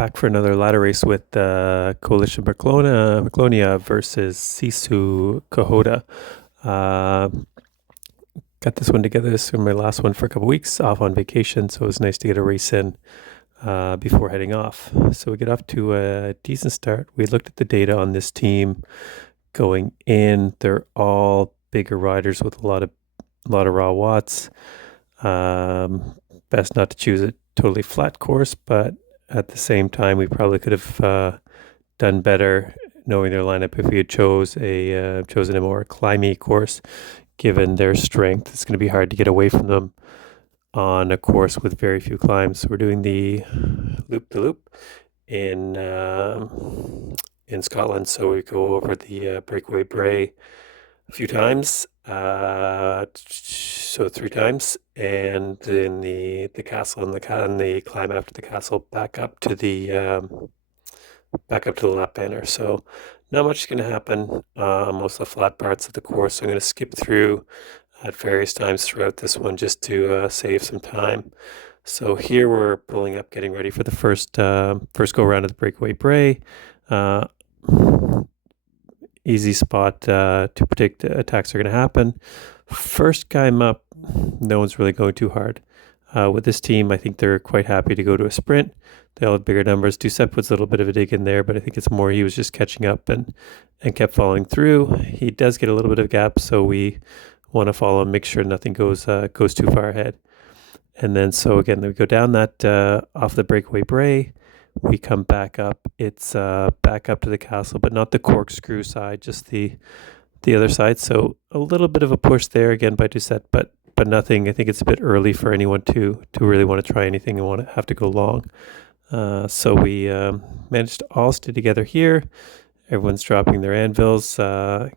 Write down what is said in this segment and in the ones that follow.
Back for another ladder race with Coalition Merclonia versus SISU Kohota. Uh, got this one together. This was my last one for a couple weeks, off on vacation, so it was nice to get a race in before heading off. So we get off to a decent start. We looked at the data on this team going in. They're all bigger riders with a lot of raw watts. Best not to choose a totally flat course, but at the same time, we probably could have done better knowing their lineup if we had chosen a more climby course. Given their strength, it's going to be hard to get away from them on a course with very few climbs. So we're doing the loop in Scotland. So we go over the Breakaway Bray a few times, so 3 times, and then the castle and the climb after the castle back up to the lap banner. So not much is going to happen. Most of the flat parts of the course I'm going to skip through at various times throughout this one just to save some time. So here we're pulling up, getting ready for the first go around of the Breakaway Bray. Easy spot to predict attacks are going to happen. First climb up, no one's really going too hard. With this team, I think they're quite happy to go to a sprint. They all have bigger numbers. Doucette puts a little bit of a dig in there, but I think it's more he was just catching up and kept following through. He does get a little bit of gap, so we want to follow and make sure nothing goes too far ahead. And then so again, we go down that off the Breakaway Bray. We come back up. It's back up to the castle, but not the corkscrew side, just the other side. So a little bit of a push there again by Doucette, but nothing. I think it's a bit early for anyone to really want to try anything and want to have to go long. So we managed to all stay together here. Everyone's dropping their anvils, trying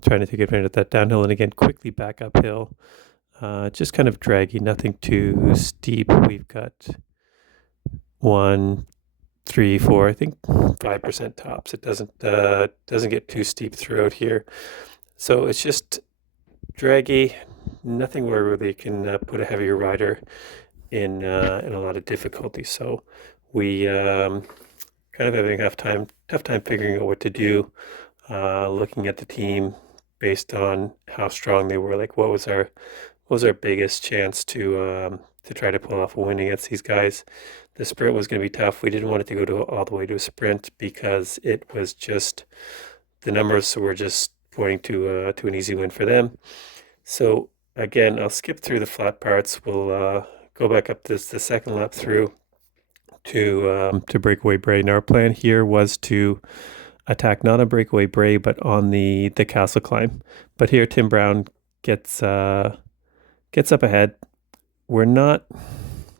to take advantage of that downhill, and again quickly back uphill. Just kind of draggy, nothing too steep. We've got 1, 3, 4, I think 5% tops. It doesn't get too steep throughout here. So it's just draggy, nothing where really can put a heavier rider in a lot of difficulty. So we kind of having tough time figuring out what to do, looking at the team based on how strong they were. Like what was our biggest chance to try to pull off a win against these guys. The sprint was going to be tough. We didn't want it to go all the way to a sprint because it was just the numbers were just pointing to an easy win for them. So again, I'll skip through the flat parts. We'll go back up the second lap through to Breakaway Bray. And our plan here was to attack not on Breakaway Bray, but on the castle climb. But here Tim Brown gets up ahead. We're not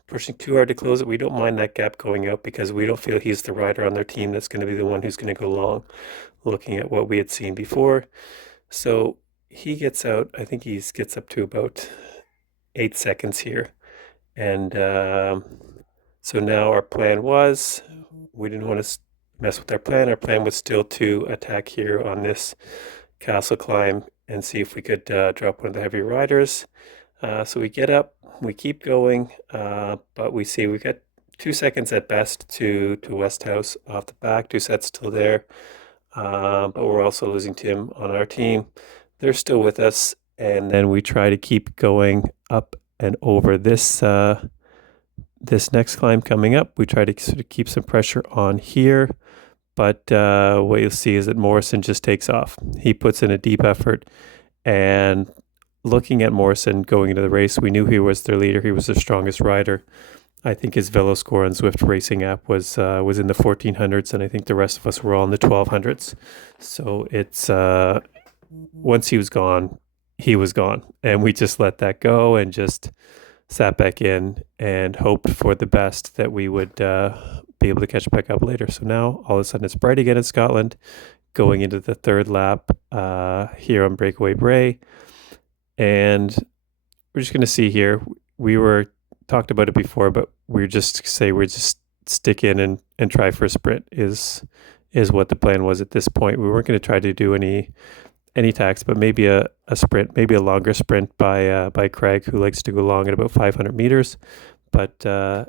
pushing too hard to close it. We don't mind that gap going out because we don't feel he's the rider on their team that's going to be the one who's going to go long, looking at what we had seen before. So he gets out. I think he gets up to about 8 seconds here. And so now our plan was, we didn't want to mess with our plan. Our plan was still to attack here on this castle climb and see if we could drop one of the heavy riders. So we get up, we keep going, but we see we got 2 seconds at best to Westhouse off the back. Doucette's still there, but we're also losing Tim on our team. They're still with us, and then we try to keep going up and over this next climb coming up. We try to sort of keep some pressure on here, but what you'll see is that Morrison just takes off. He puts in a deep effort, and looking at Morrison going into the race, we knew he was their leader. He was their strongest rider. I think his velo score on Zwift Racing app was in the 1400s, and I think the rest of us were all in the 1200s. So it's once he was gone, and we just let that go and just sat back in and hoped for the best that we would be able to catch back up later. So now all of a sudden it's bright again in Scotland, going into the third lap here on Breakaway Bray. And we're just going to see here. We talked about it before, but we just stick in and try for a sprint is what the plan was at this point. We weren't going to try to do any tacks, but maybe a sprint, maybe a longer sprint by Craig, who likes to go long at about 500 meters. But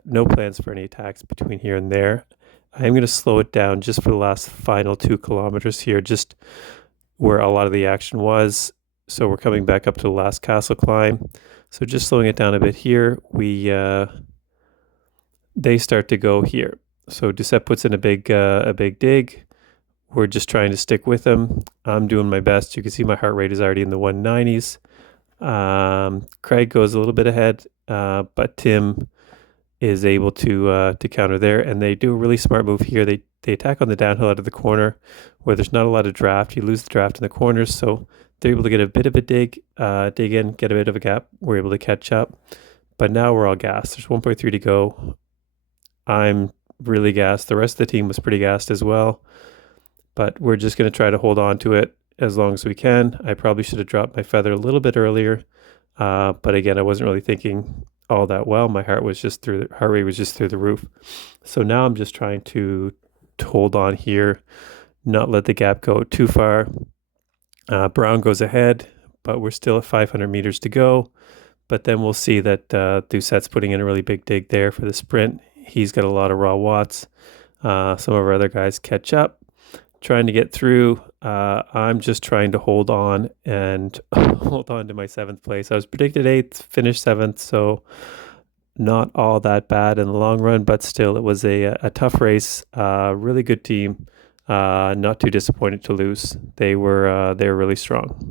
no plans for any attacks between here and there. I'm going to slow it down just for the last final 2 kilometers here, just where a lot of the action was. So we're coming back up to the last castle climb. So just slowing it down a bit here, they start to go here. So Duceppe puts in a big dig. We're just trying to stick with him. I'm doing my best. You can see my heart rate is already in the 190s. Craig goes a little bit ahead, but Tim is able to counter there, and they do a really smart move here. They attack on the downhill out of the corner where there's not a lot of draft. You lose the draft in the corners, so they're able to get a bit of a dig in, get a bit of a gap. We're able to catch up, but now we're all gassed. There's 1.3 to go. I'm really gassed. The rest of the team was pretty gassed as well, but we're just going to try to hold on to it as long as we can. I probably should have dropped my feather a little bit earlier, but again, I wasn't really thinking all that well. My heart rate was just through the roof. So now I'm just trying to hold on here, not let the gap go too far. Brown goes ahead, but we're still at 500 meters to go. But then we'll see that Doucette's putting in a really big dig there for the sprint. He's got a lot of raw watts. Some of our other guys catch up, trying to get through. I'm just trying to hold on and hold on to my 7th place. I was predicted 8th, finished 7th, so not all that bad in the long run, but still it was a tough race. Really good team. Not too disappointed to lose. They were really strong.